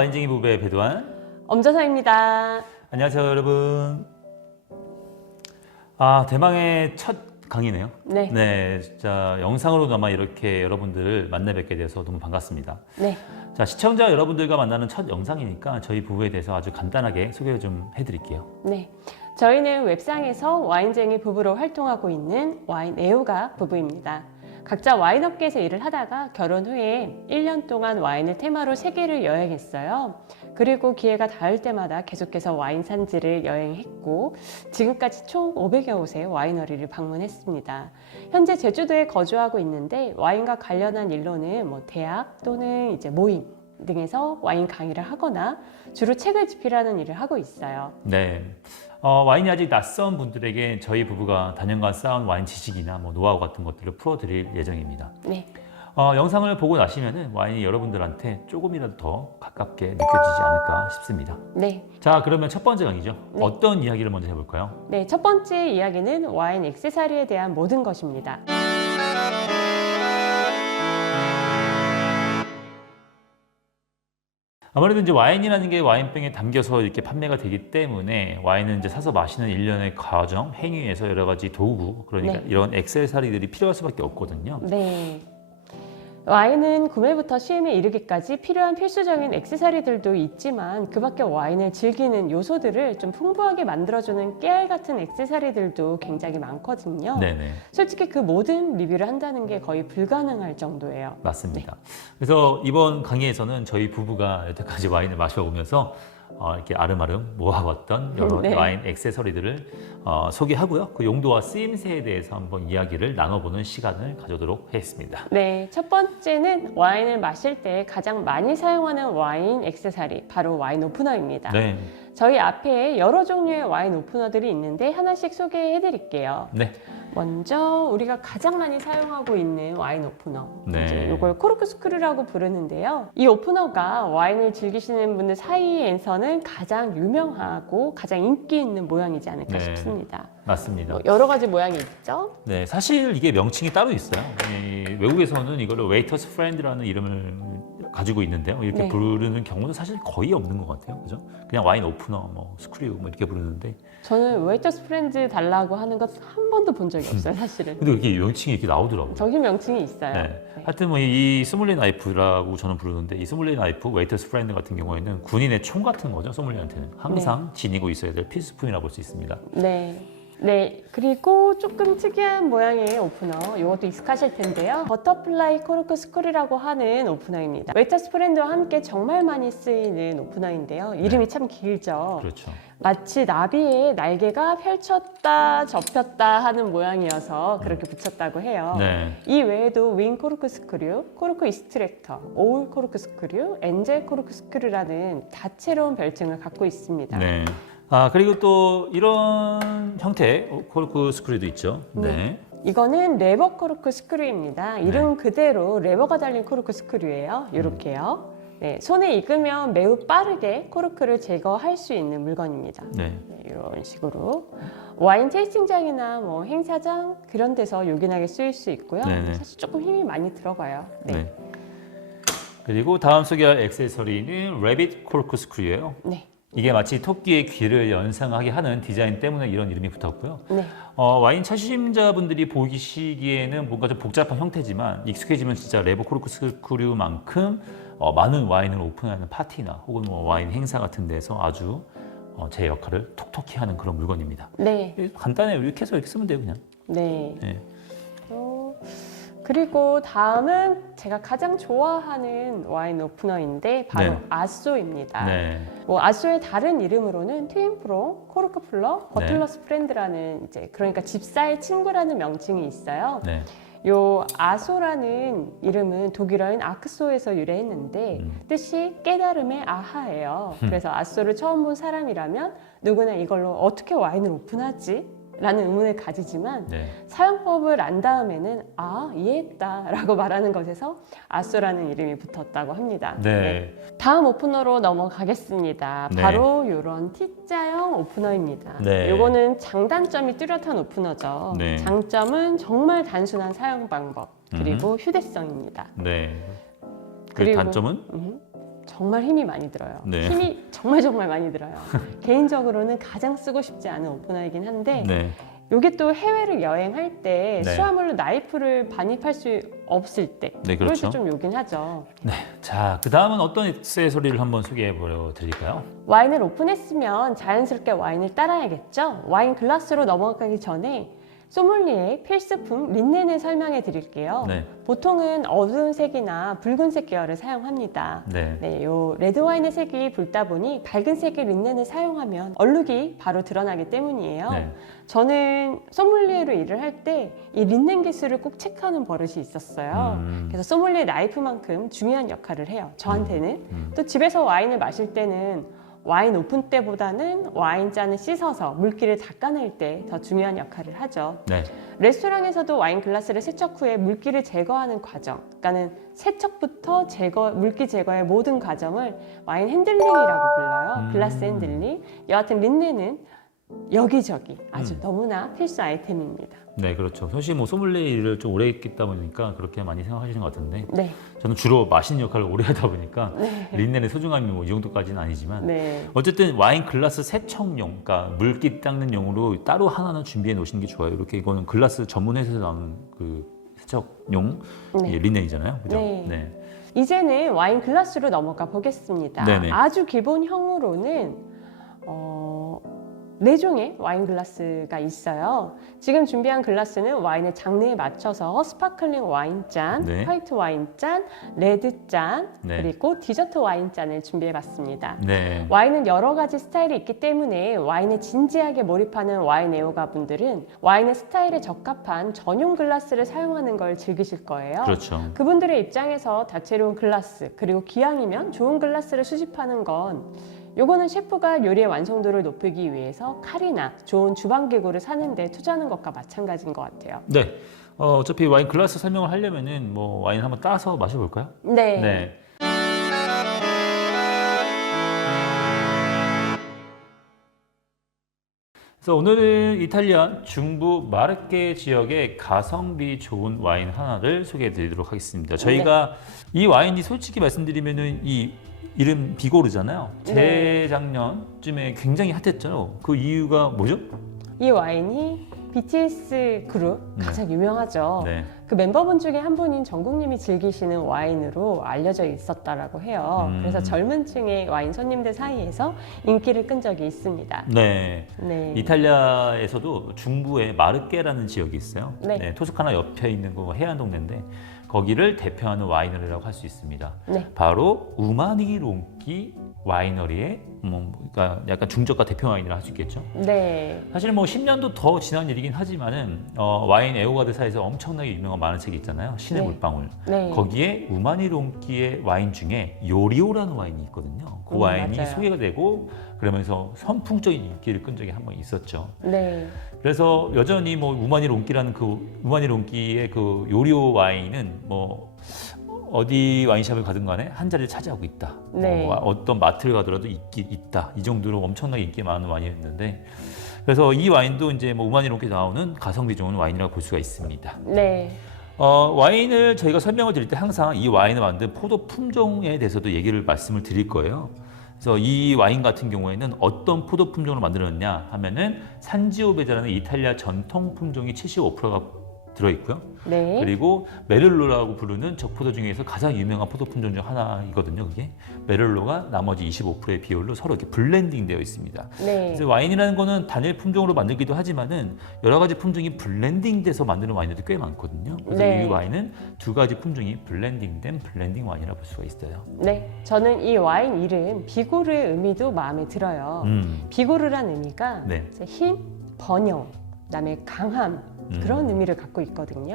와인쟁이 부부의 배두환 엄저사입니다. 안녕하세요 여러분. 대망의 첫 강의네요. 네. 진짜 영상으로나마 이렇게 여러분들을 만나 뵙게 돼서 너무 반갑습니다. 네. 자, 시청자 여러분들과 만나는 첫 영상이니까 저희 부부에 대해서 아주 간단하게 소개 좀 해드릴게요. 네. 저희는 웹상에서 와인쟁이 부부로 활동하고 있는 와인 애호가 부부입니다. 각자 와인 업계에서 일을 하다가 결혼 후에 1년 동안 와인을 테마로 세계를 여행했어요. 그리고 기회가 닿을 때마다 계속해서 와인 산지를 여행했고 지금까지 총 500여 곳의 와이너리를 방문했습니다. 현재 제주도에 거주하고 있는데 와인과 관련한 일로는 대학 또는 이제 모임 등에서 와인 강의를 하거나 주로 책을 집필하는 일을 하고 있어요. 네. 와인이 아직 낯선 분들에게 저희 부부가 다년간 쌓은 와인 지식이나 노하우 같은 것들을 풀어드릴 예정입니다. 네. 영상을 보고 나시면 와인이 여러분들한테 조금이라도 더 가깝게 느껴지지 않을까 싶습니다. 네. 자, 그러면 첫 번째 강의죠. 네. 어떤 이야기를 먼저 해볼까요? 네, 첫 번째 이야기는 와인 액세서리에 대한 모든 것입니다. 아무래도 이제 와인이라는 게 와인병에 담겨서 이렇게 판매가 되기 때문에 와인은 이제 사서 마시는 일련의 과정, 행위에서 여러 가지 도구, 그러니까 네. 이런 액세서리들이 필요할 수밖에 없거든요. 네. 와인은 구매부터 시음에 이르기까지 필요한 필수적인 액세서리들도 있지만 그 밖에 와인을 즐기는 요소들을 좀 풍부하게 만들어주는 깨알 같은 액세서리들도 굉장히 많거든요. 네네. 솔직히 그 모든 리뷰를 한다는 게 거의 불가능할 정도예요. 맞습니다. 그래서 이번 강의에서는 저희 부부가 여태까지 와인을 마셔오면서 이렇게 아름아름 모아봤던 여러 네. 와인 액세서리들을 소개하고요. 그 용도와 쓰임새에 대해서 한번 이야기를 나눠보는 시간을 가져도록 하겠습니다. 네, 첫 번째는 와인을 마실 때 가장 많이 사용하는 와인 액세서리, 바로 와인 오프너입니다. 네. 저희 앞에 여러 종류의 와인 오프너들이 있는데 하나씩 소개해 드릴게요. 네. 먼저 우리가 가장 많이 사용하고 있는 와인 오프너, 네. 이걸 코르크 스크류라고 부르는데요. 이 오프너가 와인을 즐기시는 분들 사이에서는 가장 유명하고 가장 인기 있는 모양이지 않을까 네. 싶습니다. 맞습니다. 여러 가지 모양이 있죠. 네, 사실 이게 명칭이 따로 있어요. 외국에서는 이걸로 웨이터스 프렌드라는 이름을 가지고 있는데요. 이렇게 네. 부르는 경우는 사실 거의 없는 것 같아요. 그죠? 그냥 와인 오프너, 스크류 이렇게 부르는데. 저는 웨이터스 프렌즈 달라고 하는 것 한 번도 본 적이 없어요, 사실은. 근데 이게 명칭이 이렇게 나오더라고요. 정식 명칭이 있어요. 네. 네. 하여튼 이 소믈리에 나이프라고 저는 부르는데 이 소믈리에 나이프, 웨이터스 프렌드 같은 경우에는 군인의 총 같은 거죠. 소믈리에한테는 항상 지니고 있어야 될 필수품이라고 볼 수 있습니다. 네. 네, 그리고 조금 특이한 모양의 오프너, 이것도 익숙하실 텐데요. 버터플라이 코르크 스크류라고 하는 오프너입니다. 웨이터스 프렌드와 함께 정말 많이 쓰이는 오프너인데요. 이름이 참 길죠. 그렇죠. 마치 나비의 날개가 펼쳤다 접혔다 하는 모양이어서 그렇게 붙였다고 해요. 네. 이 외에도 윙 코르크 스크류, 코르크 이스트랙터, 오울 코르크 스크류, 엔젤 코르크 스크류라는 다채로운 별칭을 갖고 있습니다. 네. 그리고 또 이런 형태의 코르크 스크류도 있죠. 네. 이거는 레버 코르크 스크류입니다. 이름 그대로 레버가 달린 코르크 스크류예요. 이렇게요. 네, 손에 익으면 매우 빠르게 코르크를 제거할 수 있는 물건입니다. 네. 네, 이런 식으로 와인 테이스팅장이나 행사장 그런 데서 요긴하게 쓰일 수 있고요. 네네. 사실 조금 힘이 많이 들어가요. 네. 네. 그리고 다음 소개할 액세서리는 레빗 코르크 스크류예요. 네. 이게 마치 토끼의 귀를 연상하게 하는 디자인 때문에 이런 이름이 붙었고요. 네. 와인 초심자분들이 보시기에는 뭔가 좀 복잡한 형태지만 익숙해지면 진짜 레버 코르크 스크류만큼 많은 와인을 오픈하는 파티나 혹은 와인 행사 같은 데서 아주 제 역할을 톡톡히 하는 그런 물건입니다. 네. 간단해요. 이렇게 해서 이렇게 쓰면 돼요, 그냥. 네. 네. 그리고 다음은 제가 가장 좋아하는 와인 오프너인데 바로 네. 아쏘입니다. 네. 아쏘의 다른 이름으로는 트윈프로, 코르크 플러, 버틀러스 프렌드라는 그러니까 집사의 친구라는 명칭이 있어요. 네. 요 아소라는 이름은 독일어인 아크소에서 유래했는데 뜻이 깨달음의 아하예요. 그래서 아소를 처음 본 사람이라면 누구나 이걸로 어떻게 와인을 오픈하지? 라는 의문을 가지지만 네. 사용법을 안 다음에는 이해했다 라고 말하는 것에서 아쏘라는 이름이 붙었다고 합니다. 네. 다음 오프너로 넘어가겠습니다. 네. 바로 이런 T자형 오프너입니다. 네. 이거는 장단점이 뚜렷한 오프너죠. 네. 장점은 정말 단순한 사용 방법 그리고 휴대성입니다. 네. 그 그리고 단점은? 정말 힘이 많이 들어요. 네. 힘이 정말 많이 들어요. 개인적으로는 가장 쓰고 싶지 않은 오프너이긴 한데 네. 이게 또 해외를 여행할 때 네. 수화물로 나이프를 반입할 수 없을 때 네, 그럴 그렇죠. 때 좀 요긴 하죠. 네. 자, 그 다음은 어떤 액세서리를 한번 소개해 보려 드릴까요? 와인을 오픈했으면 자연스럽게 와인을 따라야겠죠. 와인 글라스로 넘어가기 전에 소믈리에의 필수품 린넨을 설명해 드릴게요. 네. 보통은 어두운 색이나 붉은색 계열을 사용합니다. 네. 네, 요 레드 와인의 색이 붉다 보니 밝은 색의 린넨을 사용하면 얼룩이 바로 드러나기 때문이에요. 네. 저는 소믈리에로 일을 할 때 이 린넨 기술을 꼭 체크하는 버릇이 있었어요. 그래서 소믈리에 나이프만큼 중요한 역할을 해요. 저한테는. 또 집에서 와인을 마실 때는 와인 오픈 때보다는 와인잔을 씻어서 물기를 닦아낼 때 더 중요한 역할을 하죠. 네. 레스토랑에서도 와인 글라스를 세척 후에 물기를 제거하는 과정, 그러니까는 세척부터 물기 제거의 모든 과정을 와인 핸들링이라고 불러요. 글라스 핸들링. 여하튼 린넨은 여기저기 아주 너무나 필수 아이템입니다. 네, 그렇죠. 사실 뭐 소믈리에 일을 좀 오래 했다 보니까 그렇게 많이 생각하시는 것 같은데 네. 저는 주로 마시는 역할을 오래 하다 보니까 네. 린넨의 소중함이 뭐 이 정도까지는 아니지만 네. 어쨌든 와인 글라스 세척용, 그러니까 물기 닦는 용으로 따로 하나는 준비해 놓으시는 게 좋아요. 이렇게 이거는 글라스 전문 회사에서 나오는 그 세척용 네. 린넨이잖아요. 그죠? 네. 이제는 와인 글라스로 넘어가 보겠습니다. 네네. 아주 기본형으로는 4종의 와인 글라스가 있어요. 지금 준비한 글라스는 와인의 장르에 맞춰서 스파클링 와인잔, 네. 화이트 와인잔, 레드잔, 네. 그리고 디저트 와인잔을 준비해봤습니다. 네. 와인은 여러 가지 스타일이 있기 때문에 와인에 진지하게 몰입하는 와인 애호가 분들은 와인의 스타일에 적합한 전용 글라스를 사용하는 걸 즐기실 거예요. 그렇죠. 그분들의 입장에서 다채로운 글라스, 그리고 기왕이면 좋은 글라스를 수집하는 건 요거는 셰프가 요리의 완성도를 높이기 위해서 칼이나 좋은 주방기구를 사는 데 투자하는 것과 마찬가지인 것 같아요. 네. 어차피 와인 글라스 설명을 하려면은 뭐 와인 한번 따서 마셔볼까요? 네. 네. 그래서 오늘은 이탈리아 중부 마르케 지역의 가성비 좋은 와인 하나를 소개해 드리도록 하겠습니다. 저희가 이 와인이 솔직히 말씀드리면은 이 이름 비고르잖아요. 네. 재작년쯤에 굉장히 핫했죠. 그 이유가 뭐죠? 이 와인이 BTS 그룹 가장 유명하죠. 네. 그 멤버분 중에 한 분인 정국님이 즐기시는 와인으로 알려져 있었다라고 해요. 그래서 젊은 층의 와인 손님들 사이에서 인기를 끈 적이 있습니다. 네. 네. 이탈리아에서도 중부에 마르케라는 지역이 있어요. 네. 토스카나 옆에 있는 그 해안 동네인데 거기를 대표하는 와이너리라고 할 수 있습니다. 네. 바로 우마니 롱키 와이너리의 그러니까 약간 중저가 대표 와인이라 할 수 있겠죠. 네. 사실 뭐 10년도 더 지난 일이긴 하지만은 와인 애호가들 사이에서 엄청나게 유명한 만화책이 있잖아요. 신의 네. 물방울. 네. 거기에 우마니 롱키의 와인 중에 요리오라는 와인이 있거든요. 그 와인이 맞아요. 소개가 되고 그러면서 선풍적인 인기를 끈 적이 한 번 있었죠. 네. 그래서 여전히 뭐 우마니 롱키라는 그 우마니 롱키의 그 요리오 와인은 뭐 어디 와인샵을 가든 간에 한 자리를 차지하고 있다. 네. 어떤 마트를 가더라도 있다. 이 정도로 엄청나게 인기 많은 와인이었는데 그래서 이 와인도 이제 뭐 우마니 롱키에 나오는 가성비 좋은 와인이라고 볼 수가 있습니다. 네. 와인을 저희가 설명을 드릴 때 항상 이 와인을 만든 포도 품종에 대해서도 말씀을 드릴 거예요. 그래서 이 와인 같은 경우에는 어떤 포도 품종으로 만들었냐 하면은 산지오베자라는 이탈리아 전통 품종이 75%가 들어있고요. 네. 그리고 메를로라고 부르는 적포도 중에서 가장 유명한 포도 품종 중 하나이거든요. 그게 메를로가 나머지 25%의 비율로 서로 이렇게 블렌딩 되어 있습니다. 네. 그래서 와인이라는 거는 단일 품종으로 만들기도 하지만은 여러 가지 품종이 블렌딩돼서 만드는 와인들도 꽤 많거든요. 그래서 네. 이 와인은 두 가지 품종이 블렌딩된 블렌딩 와인이라고 볼 수가 있어요. 네. 저는 이 와인 이름 비고르의 의미도 마음에 들어요. 비고르란 의미가 네. 이제 힘, 번영, 그다음에 강함 그런 의미를 갖고 있거든요.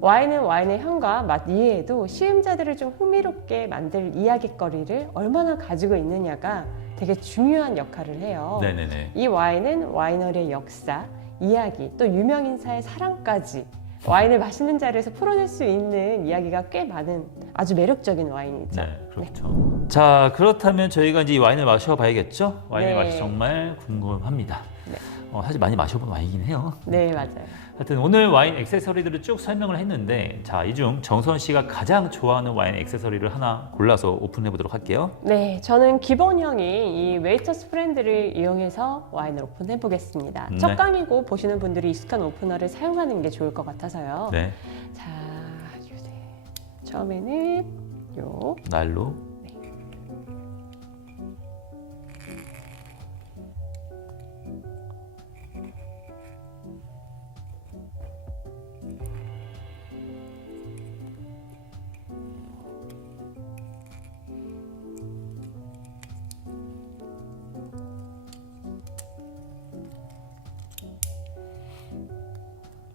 와인은 와인의 향과 맛 이외에도 시음자들을 좀 흥미롭게 만들 이야깃거리를 얼마나 가지고 있느냐가 되게 중요한 역할을 해요. 네네네. 이 와인은 와이너리의 역사, 이야기, 또 유명인사의 사랑까지 와인을 마시는 자리에서 풀어낼 수 있는 이야기가 꽤 많은 아주 매력적인 와인이죠. 네, 그렇죠. 자, 그렇다면 저희가 이제 이 와인을 마셔봐야겠죠? 와인의 네. 맛이 정말 궁금합니다. 네. 사실 많이 마셔본 와인이긴 해요. 네, 맞아요. 하여튼 오늘 와인 액세서리들을 쭉 설명을 했는데 자, 이 중 정선 씨가 가장 좋아하는 와인 액세서리를 하나 골라서 오픈해 보도록 할게요. 네, 저는 기본형이 이 웨이터스 브랜드를 이용해서 와인을 오픈해 보겠습니다. 네. 첫 강의고 보시는 분들이 익숙한 오프너를 사용하는 게 좋을 것 같아서요. 네, 자, 처음에는 요 날로.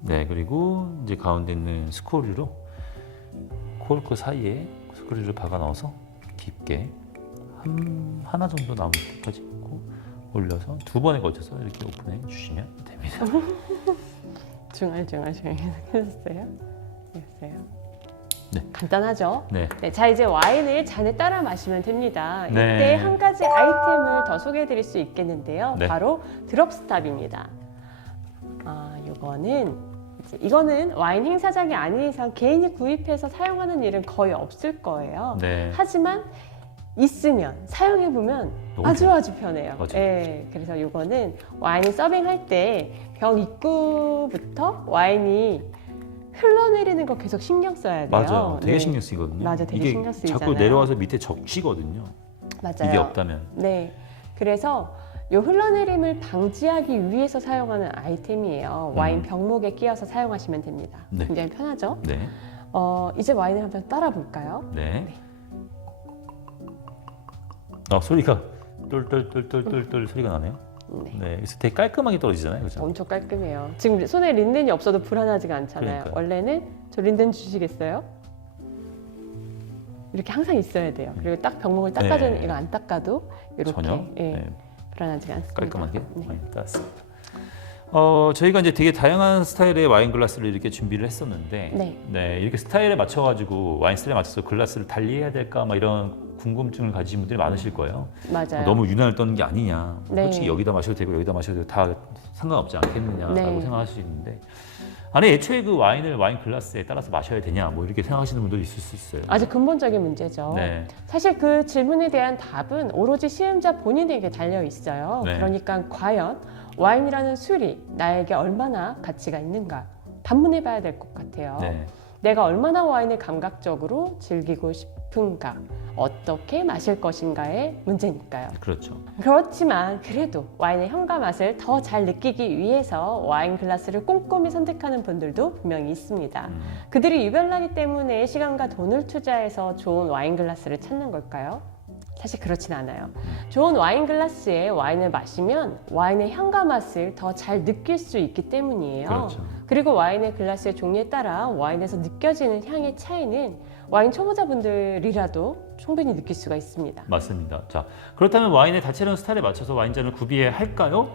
네, 그리고 이제 가운데 있는 스크류로 코르크 사이에 스크류를 박아 넣어서 깊게 하나 정도 남을 때까지 있고 올려서 두 번에 걸쳐서 이렇게 오픈해 주시면 됩니다. 중얼중얼 해주세요. 됐어요. 네. 간단하죠? 네, 네, 자 이제 와인을 잔에 따라 마시면 됩니다. 네. 이때 한 가지 아이템을 더 소개해드릴 수 있겠는데요. 네. 바로 드롭스탑입니다. 이거는 와인 행사장이 아닌 이상 개인이 구입해서 사용하는 일은 거의 없을 거예요. 네. 하지만 있으면 사용해 보면 너무 아주 편해요. 맞아요. 네, 그래서 이거는 와인 서빙할 때 병 입구부터 와인이 흘러내리는 거 계속 신경 써야 돼요. 맞아요. 되게 네. 신경 쓰이거든요. 맞아, 되게 이게 신경 쓰이잖아요. 자꾸 내려와서 밑에 적시거든요. 맞아요. 이게 없다면. 네, 그래서 이 흘러내림을 방지하기 위해서 사용하는 아이템이에요. 와인 병목에 끼워서 사용하시면 됩니다. 네. 굉장히 편하죠? 네, 이제 와인을 한번 따라 볼까요? 네. 소리가 똘똘똘똘똘 소리가 나네요. 네. 네, 그래서 되게 깔끔하게 떨어지잖아요, 그렇죠? 엄청 깔끔해요. 지금 손에 린넨이 없어도 불안하지가 않잖아요. 그러니까요. 원래는 저 린넨 주시겠어요? 이렇게 항상 있어야 돼요. 그리고 딱 병목을 닦아주는 네. 이거 안 닦아도 이렇게 전혀 예, 불안하지 않습니다. 깔끔하게 네. 많이 땄습니다. 저희가 이제 되게 다양한 스타일의 와인 글라스를 이렇게 준비를 했었는데, 네. 이렇게 스타일에 맞춰가지고 와인 스타일에 맞춰서 글라스를 달리해야 될까, 막 이런 궁금증을 가지신 분들이 많으실 거예요. 맞아요. 너무 유난을 떠는 게 아니냐, 네. 솔직히 여기다 마셔도 되고 여기다 마셔도 다 상관없지 않겠느냐라고 네. 생각하실 수 있는데, 아니 애초에 그 와인을 와인 글라스에 따라서 마셔야 되냐, 뭐 이렇게 생각하시는 분도 있을 수 있어요. 아주 근본적인 문제죠. 네. 사실 그 질문에 대한 답은 오로지 시음자 본인에게 달려 있어요. 네. 그러니까 과연 와인이라는 술이 나에게 얼마나 가치가 있는가 반문해 봐야 될 것 같아요. 네. 내가 얼마나 와인을 감각적으로 즐기고 싶은가, 어떻게 마실 것인가의 문제니까요. 그렇죠. 그렇지만 그래도 와인의 향과 맛을 더 잘 느끼기 위해서 와인 글라스를 꼼꼼히 선택하는 분들도 분명히 있습니다. 그들이 유별나기 때문에 시간과 돈을 투자해서 좋은 와인 글라스를 찾는 걸까요? 사실 그렇진 않아요. 좋은 와인 글라스에 와인을 마시면 와인의 향과 맛을 더 잘 느낄 수 있기 때문이에요. 그렇죠. 그리고 와인의 글라스의 종류에 따라 와인에서 느껴지는 향의 차이는 와인 초보자분들이라도 충분히 느낄 수가 있습니다. 맞습니다. 자, 그렇다면 와인의 다채로운 스타일에 맞춰서 와인잔을 구비해야 할까요?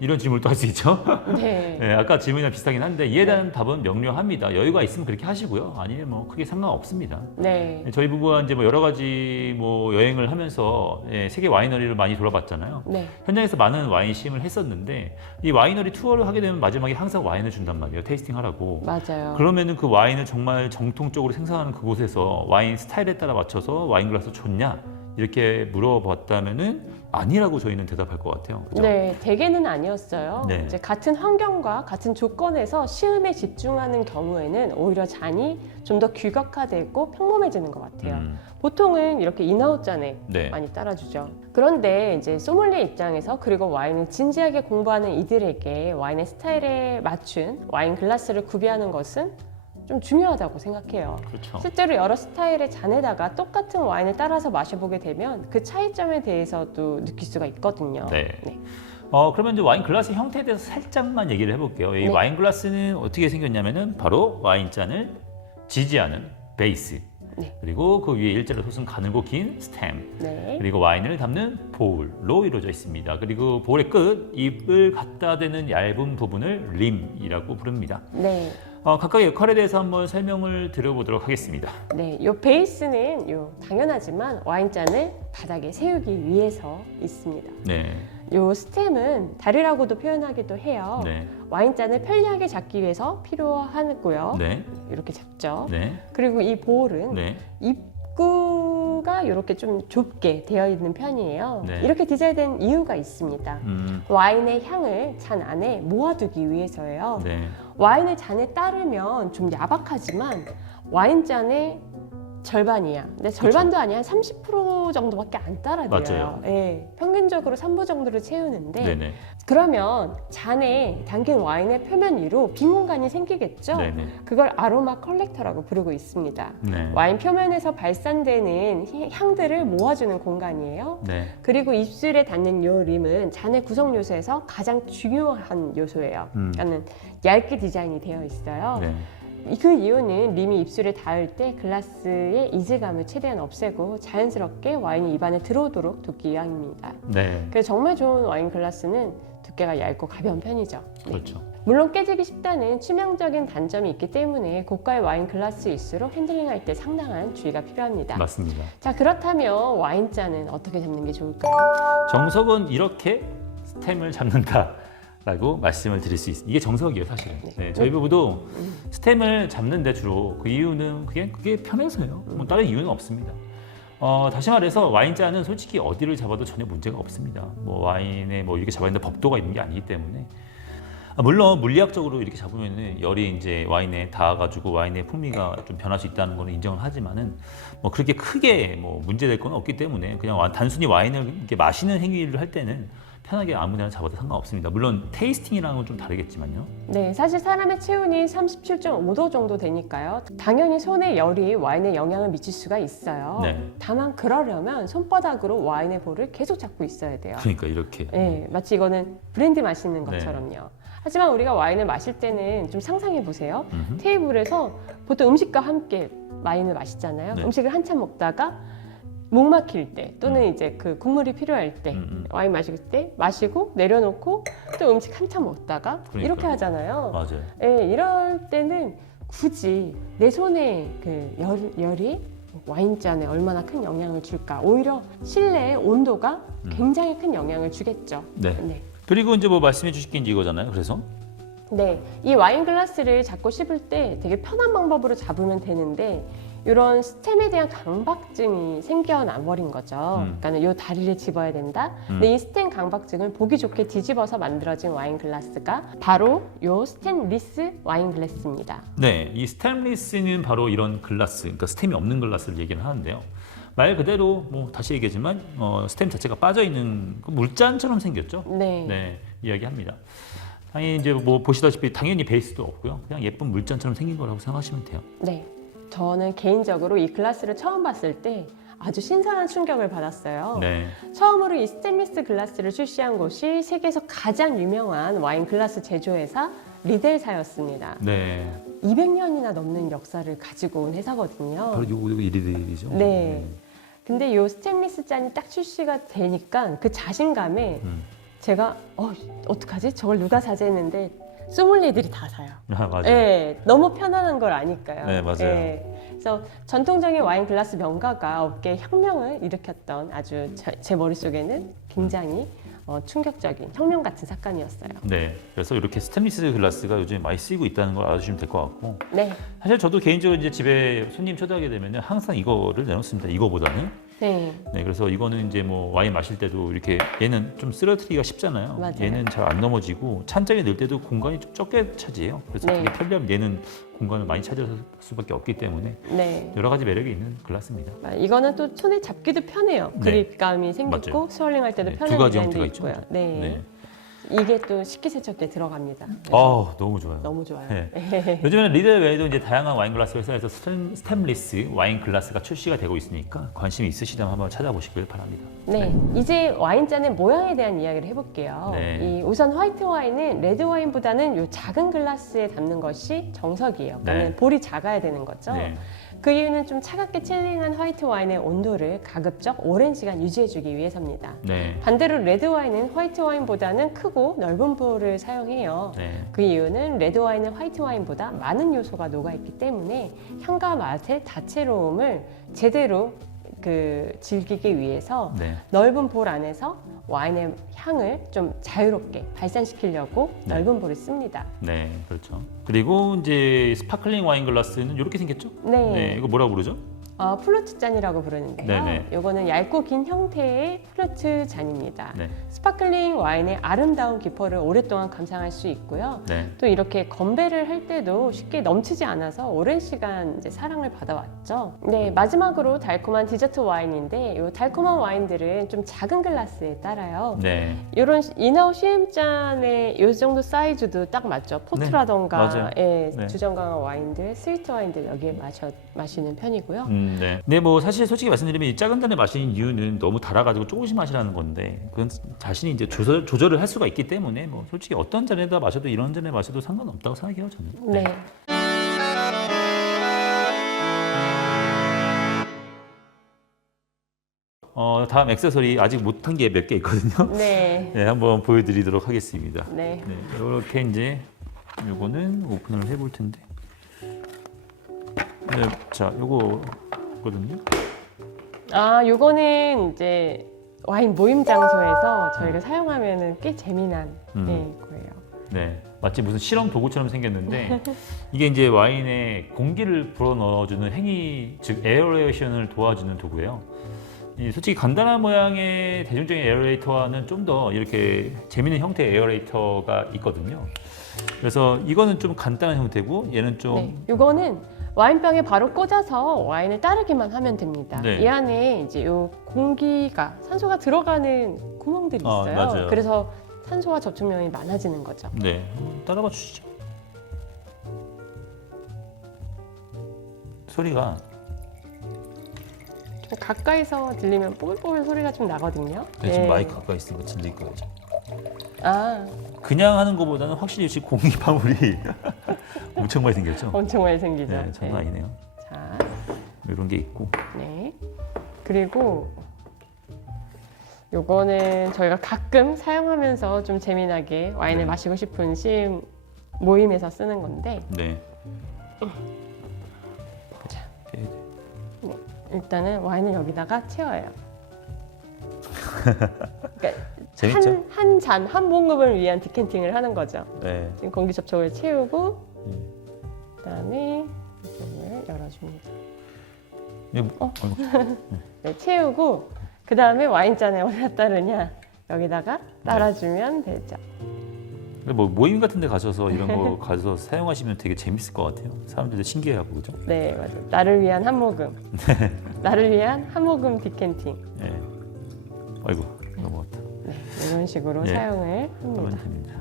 이런 질문을 또 할 수 있죠. 네. 네, 아까 질문이랑 비슷하긴 한데 이에 대한 답은 명료합니다. 여유가 있으면 그렇게 하시고요. 아니면 뭐 크게 상관없습니다. 네. 저희 부부가 이제 뭐 여러 가지 뭐 여행을 하면서 세계 와이너리를 많이 돌아봤잖아요. 네. 현장에서 많은 와인 시음을 했었는데 이 와이너리 투어를 하게 되면 마지막에 항상 와인을 준단 말이에요. 테이스팅 하라고. 맞아요. 그러면은 그 와인을 정말 정통적으로 생산하는 그곳에서 와인 스타일에 따라 맞춰서 와인 글라스 좋냐 이렇게 물어봤다면은 아니라고 저희는 대답할 것 같아요. 그죠? 네, 대개는 아니었어요. 네. 이제 같은 환경과 같은 조건에서 시음에 집중하는 경우에는 오히려 잔이 좀 더 규격화되고 평범해지는 것 같아요. 보통은 이렇게 인아웃 잔에 네. 많이 따라주죠. 그런데 이제 소믈리에 입장에서 그리고 와인을 진지하게 공부하는 이들에게 와인의 스타일에 맞춘 와인 글라스를 구비하는 것은 좀 중요하다고 생각해요. 그렇죠. 실제로 여러 스타일의 잔에다가 똑같은 와인을 따라서 마셔보게 되면 그 차이점에 대해서도 느낄 수가 있거든요. 네. 네. 그러면 이제 와인 글라스 형태에 대해서 살짝만 얘기를 해볼게요. 이 네. 와인 글라스는 어떻게 생겼냐면은 바로 와인잔을 지지하는 베이스, 네. 그리고 그 위에 일자로 솟은 가늘고 긴 스템, 네. 그리고 와인을 담는 볼로 이루어져 있습니다. 그리고 볼의 끝, 입을 갖다 대는 얇은 부분을 림이라고 부릅니다. 네. 각각의 역할에 대해서 한번 설명을 드려보도록 하겠습니다. 네, 요 베이스는 당연하지만 와인잔을 바닥에 세우기 위해서 있습니다. 네. 요 스템은 다리라고도 표현하기도 해요. 네. 와인잔을 편리하게 잡기 위해서 필요하고요. 네. 이렇게 잡죠. 네. 그리고 이 볼은 네. 입구가 이렇게 좀 좁게 되어 있는 편이에요. 네. 이렇게 디자인된 이유가 있습니다. 와인의 향을 잔 안에 모아두기 위해서예요. 네. 와인을 잔에 따르면 좀 야박하지만 와인잔의 절반이야. 근데 절반도 아니야. 한 30% 정도밖에 안 따라돼요. 맞아요. 예, 평균적으로 3부 정도를 채우는데 네네. 그러면 잔에 담긴 와인의 표면 위로 빈 공간이 생기겠죠? 네네. 그걸 아로마 컬렉터라고 부르고 있습니다. 네. 와인 표면에서 발산되는 향들을 모아주는 공간이에요. 네. 그리고 입술에 닿는 요 림은 잔의 구성 요소에서 가장 중요한 요소예요. 그러니까는 얇게 디자인이 되어 있어요. 네. 그 이유는 림이 입술에 닿을 때 글라스의 이질감을 최대한 없애고 자연스럽게 와인이 입안에 들어오도록 돕기 위함입니다. 네. 그래서 정말 좋은 와인 글라스는 두께가 얇고 가벼운 편이죠. 네. 그렇죠. 물론 깨지기 쉽다는 치명적인 단점이 있기 때문에 고가의 와인 글라스일수록 핸들링할 때 상당한 주의가 필요합니다. 맞습니다. 자, 그렇다면 와인잔은 어떻게 잡는 게 좋을까요? 정석은 이렇게 스템을 잡는다라고 말씀을 드릴 수 있습니다. 이게 정석이에요, 사실은. 네, 저희 부부도 스템을 잡는데 주로 그 이유는 그게 편해서요. 뭐 다른 이유는 없습니다. 다시 말해서 와인잔은 솔직히 어디를 잡아도 전혀 문제가 없습니다. 뭐 와인에 뭐 이렇게 잡아야 된다 법도가 있는 게 아니기 때문에. 물론 물리학적으로 이렇게 잡으면은 열이 이제 와인에 닿아가지고 와인의 풍미가 좀 변할 수 있다는 거는 인정을 하지만은 뭐 그렇게 크게 뭐 문제될 건 없기 때문에 그냥 단순히 와인을 이렇게 마시는 행위를 할 때는 편하게 아무데나 잡아도 상관없습니다. 물론 테이스팅이랑은 좀 다르겠지만요. 네, 사실 사람의 체온이 37.5도 정도 되니까요. 당연히 손의 열이 와인에 영향을 미칠 수가 있어요. 네. 다만 그러려면 손바닥으로 와인의 볼을 계속 잡고 있어야 돼요. 그러니까 이렇게. 네, 마치 이거는 브랜디 마시는 네. 것처럼요. 하지만 우리가 와인을 마실 때는 좀 상상해 보세요. 테이블에서 보통 음식과 함께 와인을 마시잖아요. 네. 음식을 한참 먹다가 목 막힐 때 또는 이제 그 국물이 필요할 때 와인 마실 때 마시고 내려놓고 또 음식 한참 먹다가 그러니까요. 이렇게 하잖아요. 맞아요. 네, 이럴 때는 굳이 내 손에 그 열이 와인잔에 얼마나 큰 영향을 줄까? 오히려 실내의 온도가 굉장히 큰 영향을 주겠죠. 네. 네. 그리고 이제 뭐 말씀해 주실 게 이제 이거잖아요. 그래서 네, 이 와인 글라스를 잡고 씹을 때 되게 편한 방법으로 잡으면 되는데 이런 스템에 대한 강박증이 생겨나 버린 거죠. 그러니까 이 다리를 집어야 된다. 근데 이 스템 강박증을 보기 좋게 뒤집어서 만들어진 와인 글라스가 바로 이 스테인리스 와인 글라스입니다. 네, 이 스테인리스는 바로 이런 글라스, 그러니까 스템이 없는 글라스를 얘기를 하는데요. 말 그대로 뭐 다시 얘기하지만 스템 자체가 빠져 있는 그 물잔처럼 생겼죠. 네. 네, 이야기합니다. 당연히 이제 뭐 보시다시피 당연히 베이스도 없고요. 그냥 예쁜 물잔처럼 생긴 거라고 생각하시면 돼요. 네. 저는 개인적으로 이 글라스를 처음 봤을 때 아주 신선한 충격을 받았어요. 네, 처음으로 이 스테인리스 글라스를 출시한 곳이 세계에서 가장 유명한 와인 글라스 제조회사 리델사였습니다. 네, 200년이나 넘는 역사를 가지고 온 회사거든요. 바로 요거 이리들이죠. 네. 근데 이 스테인리스 잔이 딱 출시가 되니까 그 자신감에 제가 어떡하지? 저걸 누가 사지 했는데 소믈리에들이 다 사요. 아, 맞아요. 네, 너무 편안한 걸 아니까요. 네, 맞아요. 그래서 전통적인 와인 글라스 명가가 업계에 혁명을 일으켰던 아주 제 머릿속에는 굉장히 충격적인 혁명 같은 사건이었어요. 네, 그래서 이렇게 스테인리스 글라스가 요즘 많이 쓰이고 있다는 걸 알아주시면 될 것 같고, 네. 사실 저도 개인적으로 이제 집에 손님 초대하게 되면 항상 이거를 내놓습니다. 이거보다는. 네. 네, 그래서 이거는 이제 뭐 와인 마실 때도 이렇게 얘는 좀 쓰러뜨리기가 쉽잖아요. 맞아요. 얘는 잘 안 넘어지고 찬장에 넣을 때도 공간이 좀 적게 차지해요. 그래서 네. 되게 편리하면 얘는 공간을 많이 차지할 수밖에 없기 때문에 네. 여러 가지 매력이 있는 글라스입니다. 이거는 또 손에 잡기도 편해요. 네. 그립감이 생기고 맞아요. 스월링할 때도 네, 편한 두 가지 디자인도 형태가 있죠. 있고요. 네. 네. 이게 또 식기세척기에 들어갑니다. 그래서 너무 좋아요. 너무 좋아요. 네. 요즘에는 리델 외에도 이제 다양한 와인 글라스 회사에서 스테인리스 와인 글라스가 출시가 되고 있으니까 관심이 있으시다면 한번 찾아보시길 바랍니다. 네, 이제 와인잔의 모양에 대한 이야기를 해볼게요. 네. 우선 화이트 와인은 레드 와인보다는 이 작은 글라스에 담는 것이 정석이에요. 그러니까 네. 볼이 작아야 되는 거죠. 네. 그 이유는 좀 차갑게 칠링한 화이트 와인의 온도를 가급적 오랜 시간 유지해주기 위해서입니다. 네. 반대로 레드 와인은 화이트 와인보다는 크고 넓은 볼을 사용해요. 네. 그 이유는 레드 와인은 화이트 와인보다 많은 요소가 녹아있기 때문에 향과 맛의 다채로움을 제대로 즐기기 위해서 네. 넓은 볼 안에서 와인의 향을 좀 자유롭게 발산시키려고 네. 넓은 볼을 씁니다. 네, 그렇죠. 그리고 이제 스파클링 와인 글라스는 이렇게 생겼죠? 네. 이거 뭐라고 그러죠? 플루트 잔이라고 부르는데요. 네네. 이거는 얇고 긴 형태의 플루트 잔입니다. 네. 스파클링 와인의 아름다운 기포를 오랫동안 감상할 수 있고요. 네. 또 이렇게 건배를 할 때도 쉽게 넘치지 않아서 오랜 시간 이제 사랑을 받아왔죠. 네, 마지막으로 달콤한 디저트 와인인데 이 달콤한 와인들은 좀 작은 글라스에 따라요. 네. 이런 인아웃 CM잔의 이 정도 사이즈도 딱 맞죠. 포트라던가 맞아요. 예, 네. 주정 강한 와인들, 스위트 와인들 여기에 마시는 편이고요. 네. 네, 뭐 사실 솔직히 말씀드리면 이 작은 잔에 마시는 이유는 너무 달아가지고 조금씩 마시라는 건데 그건 자신이 이제 조절을 할 수가 있기 때문에 뭐 솔직히 어떤 잔에다 마셔도 이런 잔에 마셔도 상관없다고 생각해요 저는. 네. 다음 액세서리 아직 못한 게 몇 개 있거든요. 네. 네, 한번 보여드리도록 하겠습니다. 네. 네, 이렇게 이제 요거는 오픈을 해볼 텐데. 네, 자, 요거거든요. 요거는 이제 와인 모임 장소에서 저희가 사용하면은 꽤 재미난 거예요. 네, 마치 무슨 실험 도구처럼 생겼는데 이게 이제 와인에 공기를 불어 넣어주는 행위, 즉 에어레이션을 도와주는 도구예요. 솔직히 간단한 모양의 대중적인 에어레이터와는 좀 더 이렇게 재미있는 형태의 에어레이터가 있거든요. 그래서 이거는 좀 간단한 형태고 얘는 좀 네. 이거는 와인병에 바로 꽂아서 와인을 따르기만 하면 됩니다. 네. 이 안에 이제 요 공기가 산소가 들어가는 구멍들이 있어요. 맞아요. 그래서 산소와 접촉면이 많아지는 거죠. 네, 따라봐 주시죠. 소리가 좀 가까이서 들리면 뽀글뽀글 소리가 좀 나거든요. 네, 지금 마이크 가까이 있으니까 들릴 거예요. 지금. 그냥 하는 것보다는 확실히 지금 공기 방울이 엄청 많이 생겼죠. 엄청 많이 생기죠. 네, 장난 아니네요. 자, 이런 게 있고. 네. 그리고 요거는 저희가 가끔 사용하면서 좀 재미나게 와인을 네. 마시고 싶은 시임 모임에서 쓰는 건데 네. 자. 네. 일단은 와인을 여기다가 채워요. 그러니까 재밌죠? 한 잔, 한 모금을 위한 디캔팅을 하는 거죠. 네. 지금 공기 접촉을 채우고 그다음에 이쪽을 열어줍니다. 네, 채우고 그 다음에 와인잔에 어디다 따르냐 여기다가 따라주면 되죠. 근데 뭐 모임 같은 데 가셔서 이런 거 가서 사용하시면 되게 재밌을 것 같아요. 사람들도 신기해하고 그죠? 네, 맞아요. 나를 위한 한 모금. 나를 위한 한 모금 디캔팅. 네. 아이고 넘어갔다. 네, 이런 식으로 네. 사용을 하면 합니다. 됩니다.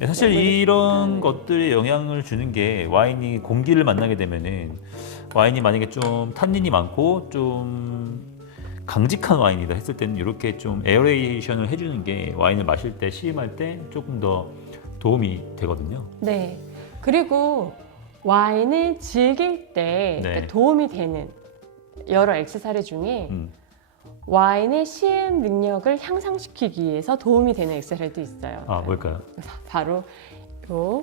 네, 사실 이런 것들에 영향을 주는 게 와인이 공기를 만나게 되면은 와인이 만약에 좀 탄닌이 많고 좀 강직한 와인이다 했을 때는 이렇게 좀 에어레이션을 해주는 게 와인을 마실 때 시음할 때 조금 더 도움이 되거든요. 네. 그리고 와인을 즐길 때 네. 도움이 되는 여러 액세서리 중에 와인의 시음 능력을 향상시키기 위해서 도움이 되는 액세서리도 있어요. 아 뭘까요? 바로 요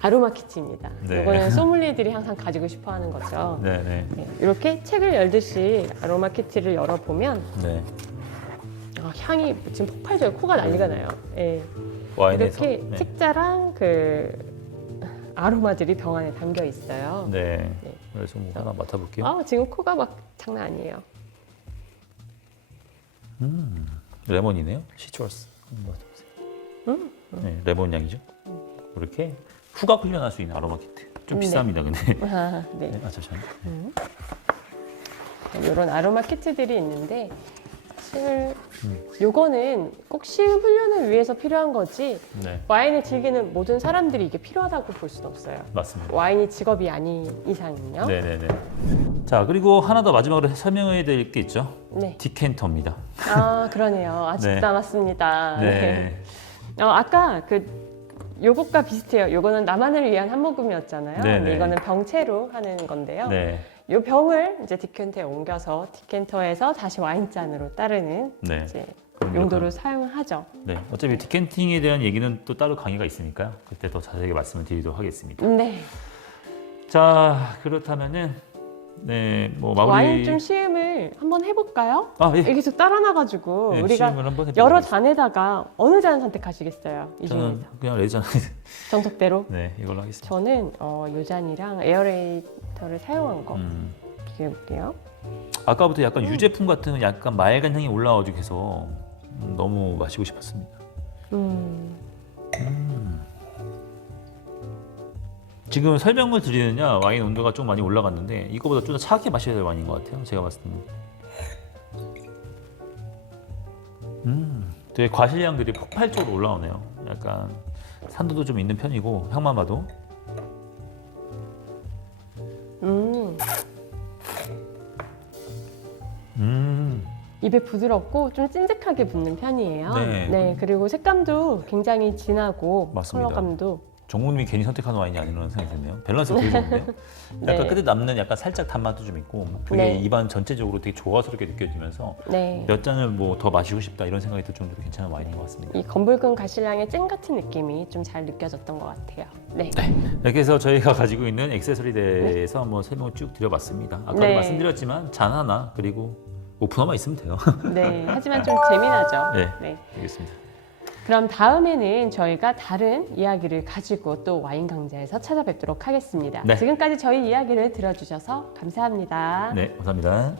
아로마 키트입니다. 네. 이거는 소믈리에들이 항상 가지고 싶어하는 거죠. 네네. 네, 이렇게 책을 열듯이 아로마 키트를 열어보면 네. 향이 지금 폭발적으로 코가 난리가 나요. 네. 와인에서. 이렇게 네. 특자랑 아로마들이 병 안에 담겨 있어요. 네. 네. 그래서 뭐 하나 맡아볼게요. 지금 코가 막 장난 아니에요. 레몬이네요. 시트러스. 한번 맡아보세요. 네, 레몬 향이죠. 이렇게 후각 훈련할 수 있는 아로마 키트. 좀 네. 비쌉니다, 근데. 네. 네, 잠시만요. 이런 아로마 키트들이 있는데 사실 요거는 꼭 시음 훈련을 위해서 필요한 거지 네, 와인을 즐기는 모든 사람들이 이게 필요하다고 볼 수는 없어요. 맞습니다. 와인이 직업이 아닌 이상은요. 네네네. 자, 그리고 하나 더 마지막으로 설명해야 될 게 있죠. 네. 디켄터입니다. 그러네요. 아직 네. 남았습니다. 네. 아까 요것과 비슷해요. 요거는 나만을 위한 한 모금이었잖아요. 네네. 근데 이거는 병채로 하는 건데요. 네. 요 병을 이제 디켄터에 옮겨서 디켄터에서 다시 와인잔으로 따르는 네. 이제 그런 용도로 사용하죠. 네. 어차피 디켄팅에 대한 얘기는 또 따로 강의가 있으니까요. 그때 더 자세하게 말씀을 드리도록 하겠습니다. 네. 자, 그렇다면은 네, 뭐 마무리. 와인 좀 시음을 한번 해볼까요? 아, 예. 계속 따라나가지고 네, 우리가 시음을 한번 해보도록 여러 하겠습니다. 잔에다가 어느 잔 선택하시겠어요? 이 저는 중에서 그냥 레전. 정석대로. 네, 이걸로 하겠습니다. 저는 요 잔이랑 에어레이터를 사용한 거 비교해볼게요. 아까부터 약간 유제품 같은 약간 맑은 향이 올라와가지고 해서 너무 마시고 싶었습니다. 지금 설명을 드리느냐 와인 온도가 좀 많이 올라갔는데 이거보다 좀 더 차갑게 마셔야 될 와인인 것 같아요. 제가 봤을 때는. 되게 과실량들이 폭발적으로 올라오네요. 약간 산도도 좀 있는 편이고 향만 봐도. 입에 부드럽고 좀 찐득하게 붙는 편이에요. 네. 그리고 색감도 굉장히 진하고 맞습니다. 컬러감도 정국님이 괜히 선택한 와인이 아니라는 생각이 드네요. 밸런스가 되게 좋은데요. 약간 네. 끝에 남는 약간 살짝 단맛도 좀 있고 되게 네. 입안 전체적으로 되게 조화스럽게 느껴지면서 네. 몇 잔을 뭐 더 마시고 싶다 이런 생각이 들 정도로 괜찮은 와인인 것 같습니다. 이 검붉은 가실량의 찐 같은 느낌이 좀 잘 느껴졌던 것 같아요. 네. 이렇게 해서 저희가 가지고 있는 액세서리에 대해서 한번 설명을 쭉 드려봤습니다. 아까도 네. 말씀드렸지만 잔 하나 그리고 오프너만 있으면 돼요. 네. 하지만 좀 재미나죠. 네. 네. 알겠습니다. 그럼 다음에는 저희가 다른 이야기를 가지고 또 와인 강좌에서 찾아뵙도록 하겠습니다. 네. 지금까지 저희 이야기를 들어주셔서 감사합니다. 네, 감사합니다.